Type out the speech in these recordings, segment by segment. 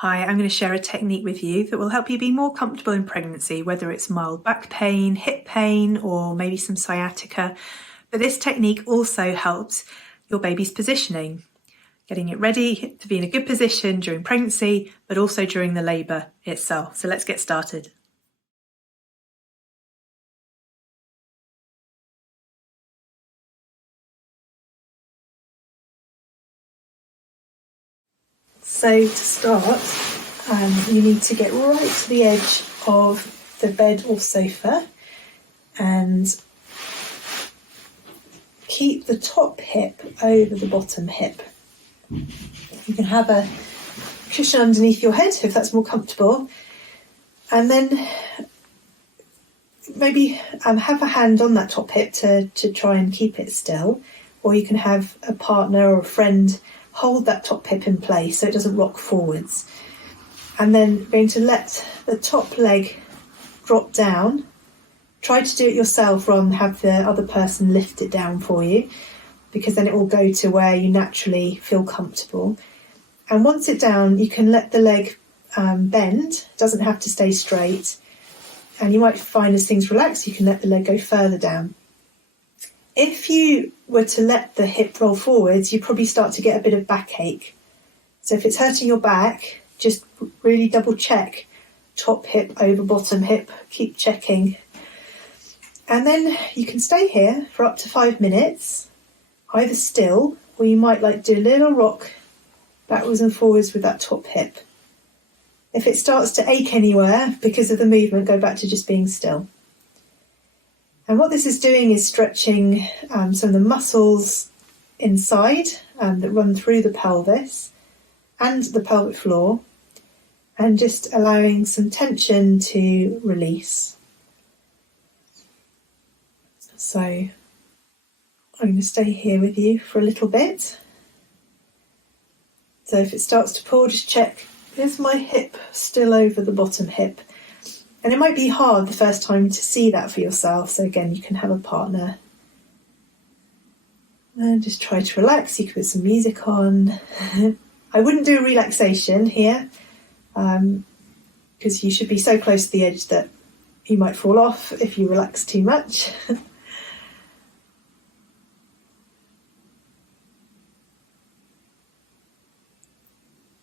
Hi, I'm going to share a technique with you that will help you be more comfortable in pregnancy, whether it's mild back pain, hip pain, or maybe some sciatica. But this technique also helps your baby's positioning, getting it ready to be in a good position during pregnancy, but also during the labour itself. So let's get started. So to start, you need to get right to the edge of the bed or sofa and keep the top hip over the bottom hip. You can have a cushion underneath your head if that's more comfortable, and then maybe have a hand on that top hip to try and keep it still, or you can have a partner or a friend hold that top hip in place so it doesn't rock forwards. And then going to let the top leg drop down. Try to do it yourself rather than have the other person lift it down for you, because then it will go to where you naturally feel comfortable. And once it's down, you can let the leg bend. It doesn't have to stay straight. And you might find as things relax, you can let the leg go further down. If you were to let the hip roll forwards, you probably start to get a bit of backache. So if it's hurting your back, just really double check. Top hip over bottom hip, keep checking. And then you can stay here for up to 5 minutes, either still, or you might do a little rock backwards and forwards with that top hip. If it starts to ache anywhere because of the movement, go back to just being still. And what this is doing is stretching some of the muscles inside that run through the pelvis and the pelvic floor, and just allowing some tension to release. So I'm going to stay here with you for a little bit. So if it starts to pull, just check, is my hip still over the bottom hip? And it might be hard the first time to see that for yourself. So again, you can have a partner. And just try to relax. You can put some music on. I wouldn't do a relaxation here, because you should be so close to the edge that you might fall off if you relax too much.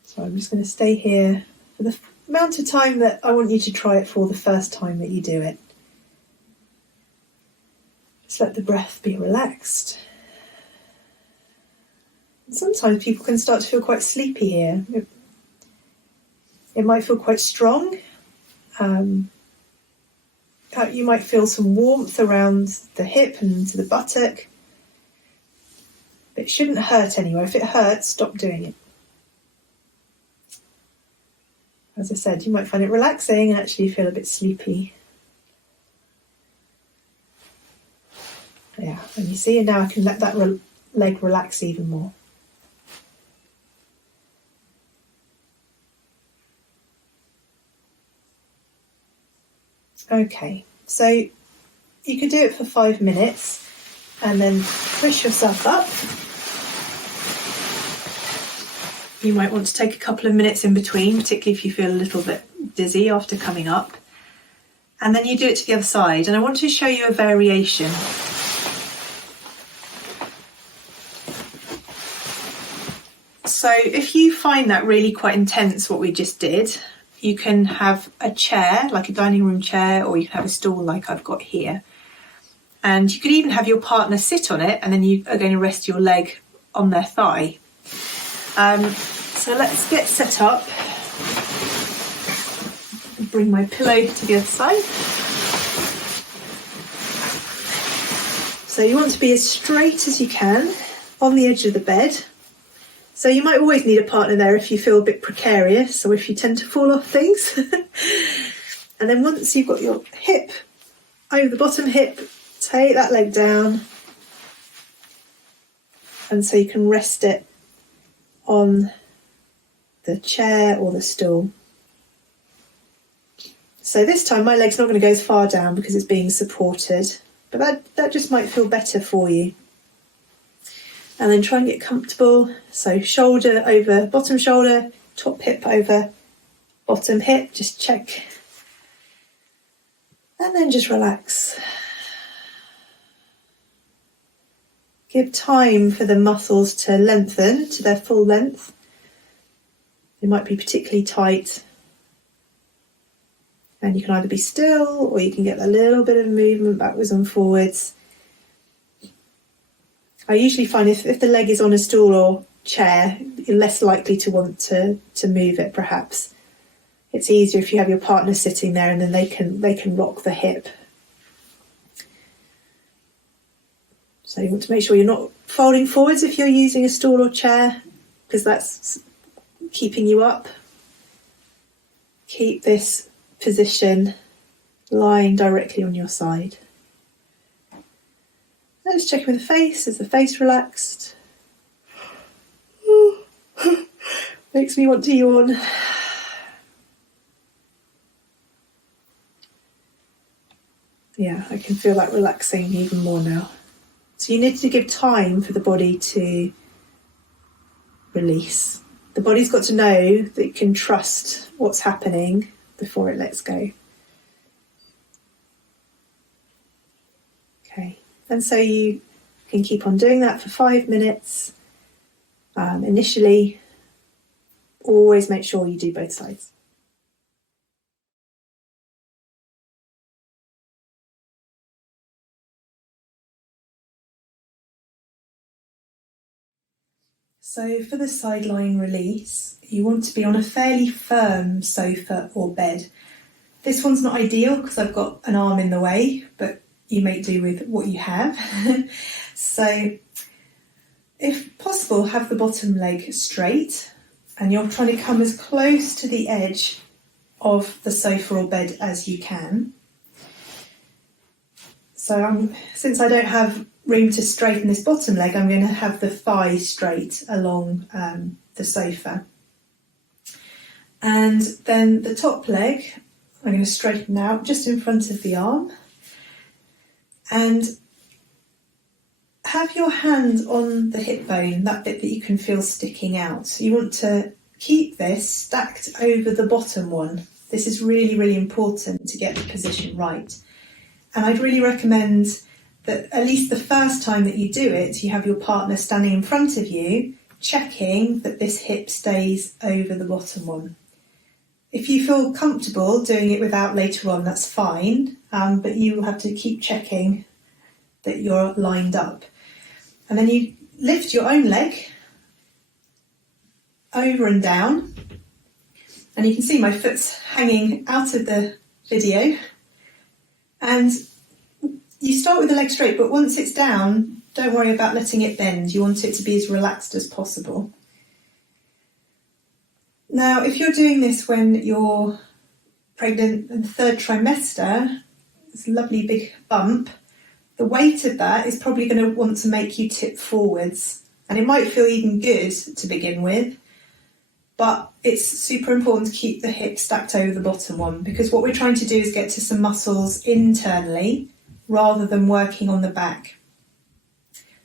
So I'm just going to stay here for the amount of time that I want you to try it for the first time that you do it. Just let the breath be relaxed. And sometimes people can start to feel quite sleepy here. It might feel quite strong. You might feel some warmth around the hip and to the buttock. But it shouldn't hurt anywhere. If it hurts, stop doing it. As I said, you might find it relaxing and actually feel a bit sleepy. Yeah, and you see, and now I can let that leg relax even more. Okay, so you could do it for 5 minutes and then push yourself up. You might want to take a couple of minutes in between, particularly if you feel a little bit dizzy after coming up. And then you do it to the other side. And I want to show you a variation. So if you find that really quite intense, what we just did, you can have a chair, like a dining room chair, or you can have a stool like I've got here. And you could even have your partner sit on it, and then you are going to rest your leg on their thigh. So let's get set up. Bring my pillow to the other side. So you want to be as straight as you can on the edge of the bed. So you might always need a partner there if you feel a bit precarious or if you tend to fall off things. And then once you've got your hip over the bottom hip, take that leg down. And so you can rest it on the chair or the stool. So this time my leg's not going to go as far down because it's being supported, but that just might feel better for you. And then try and get comfortable. So shoulder over bottom shoulder, top hip over bottom hip, just check. And then just relax. Give time for the muscles to lengthen to their full length. They might be particularly tight. And you can either be still or you can get a little bit of movement backwards and forwards. I usually find if the leg is on a stool or chair, you're less likely to want to move it perhaps. It's easier if you have your partner sitting there and then they can rock the hip. So you want to make sure you're not folding forwards if you're using a stool or chair, because that's keeping you up. Keep this position lying directly on your side. Let's check with the face. Is the face relaxed? Makes me want to yawn. Yeah, I can feel that relaxing even more now. So you need to give time for the body to release. The body's got to know that it can trust what's happening before it lets go. Okay, and so you can keep on doing that for 5 minutes. Initially, always make sure you do both sides. So for the side lying release, you want to be on a fairly firm sofa or bed. This one's not ideal because I've got an arm in the way, but you make do with what you have. So if possible, have the bottom leg straight and you're trying to come as close to the edge of the sofa or bed as you can. So since I don't have room to straighten this bottom leg, I'm going to have the thigh straight along the sofa. And then the top leg, I'm going to straighten out just in front of the arm. And have your hand on the hip bone, that bit that you can feel sticking out. So you want to keep this stacked over the bottom one. This is really, really important to get the position right. And I'd really recommend that at least the first time that you do it, you have your partner standing in front of you, checking that this hip stays over the bottom one. If you feel comfortable doing it without later on, that's fine, but you will have to keep checking that you're lined up. And then you lift your own leg over and down, and you can see my foot's hanging out of the video. And you start with the leg straight, but once it's down, don't worry about letting it bend. You want it to be as relaxed as possible. Now, if you're doing this when you're pregnant in the 3rd trimester, this lovely big bump, the weight of that is probably going to want to make you tip forwards. And it might feel even good to begin with, but it's super important to keep the hip stacked over the bottom one, because what we're trying to do is get to some muscles internally rather than working on the back.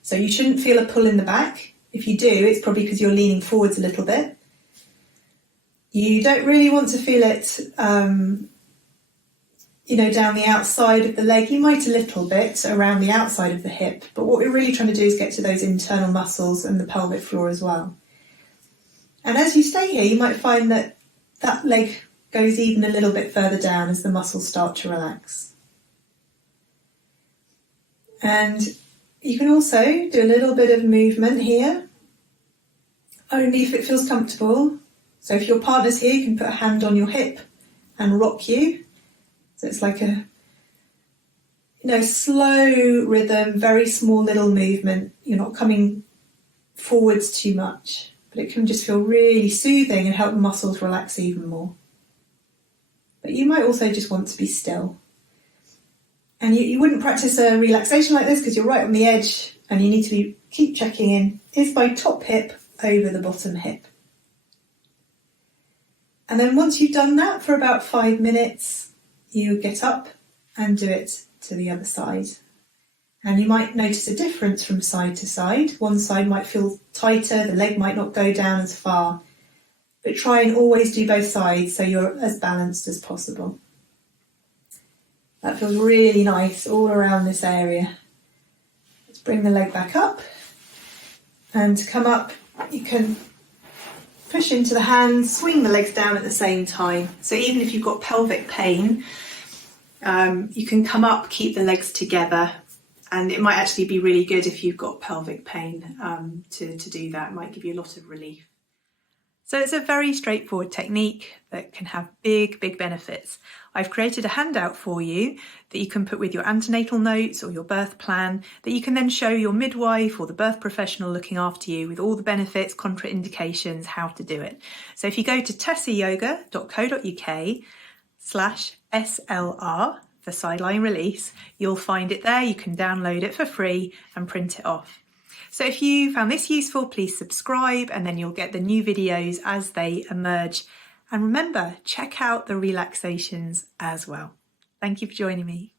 So you shouldn't feel a pull in the back. If you do, it's probably because you're leaning forwards a little bit. You don't really want to feel it, down the outside of the leg. You might a little bit around the outside of the hip, but what we're really trying to do is get to those internal muscles and the pelvic floor as well. And as you stay here, you might find that that leg goes even a little bit further down as the muscles start to relax. And you can also do a little bit of movement here, only if it feels comfortable. So if your partner's here, you can put a hand on your hip and rock you. So it's like a slow rhythm, very small little movement. You're not coming forwards too much, but it can just feel really soothing and help the muscles relax even more. But you might also just want to be still. And you wouldn't practice a relaxation like this because you're right on the edge and you need to keep checking in. Is my top hip over the bottom hip? And then once you've done that for about 5 minutes, you get up and do it to the other side. And you might notice a difference from side to side. One side might feel tighter, the leg might not go down as far. but try and always do both sides so you're as balanced as possible. That feels really nice all around this area. Let's bring the leg back up, and to come up you can push into the hands, swing the legs down at the same time. So even if you've got pelvic pain, you can come up, keep the legs together, and it might actually be really good if you've got pelvic pain to do that. It might give you a lot of relief. So it's a very straightforward technique that can have big benefits. I've created a handout for you that you can put with your antenatal notes or your birth plan that you can then show your midwife or the birth professional looking after you with all the benefits, contraindications, how to do it. So if you go to tessayoga.co.uk/SLR for sideline release, you'll find it there. You can download it for free and print it off. So if you found this useful, please subscribe, and then you'll get the new videos as they emerge. And remember, check out the relaxations as well. Thank you for joining me.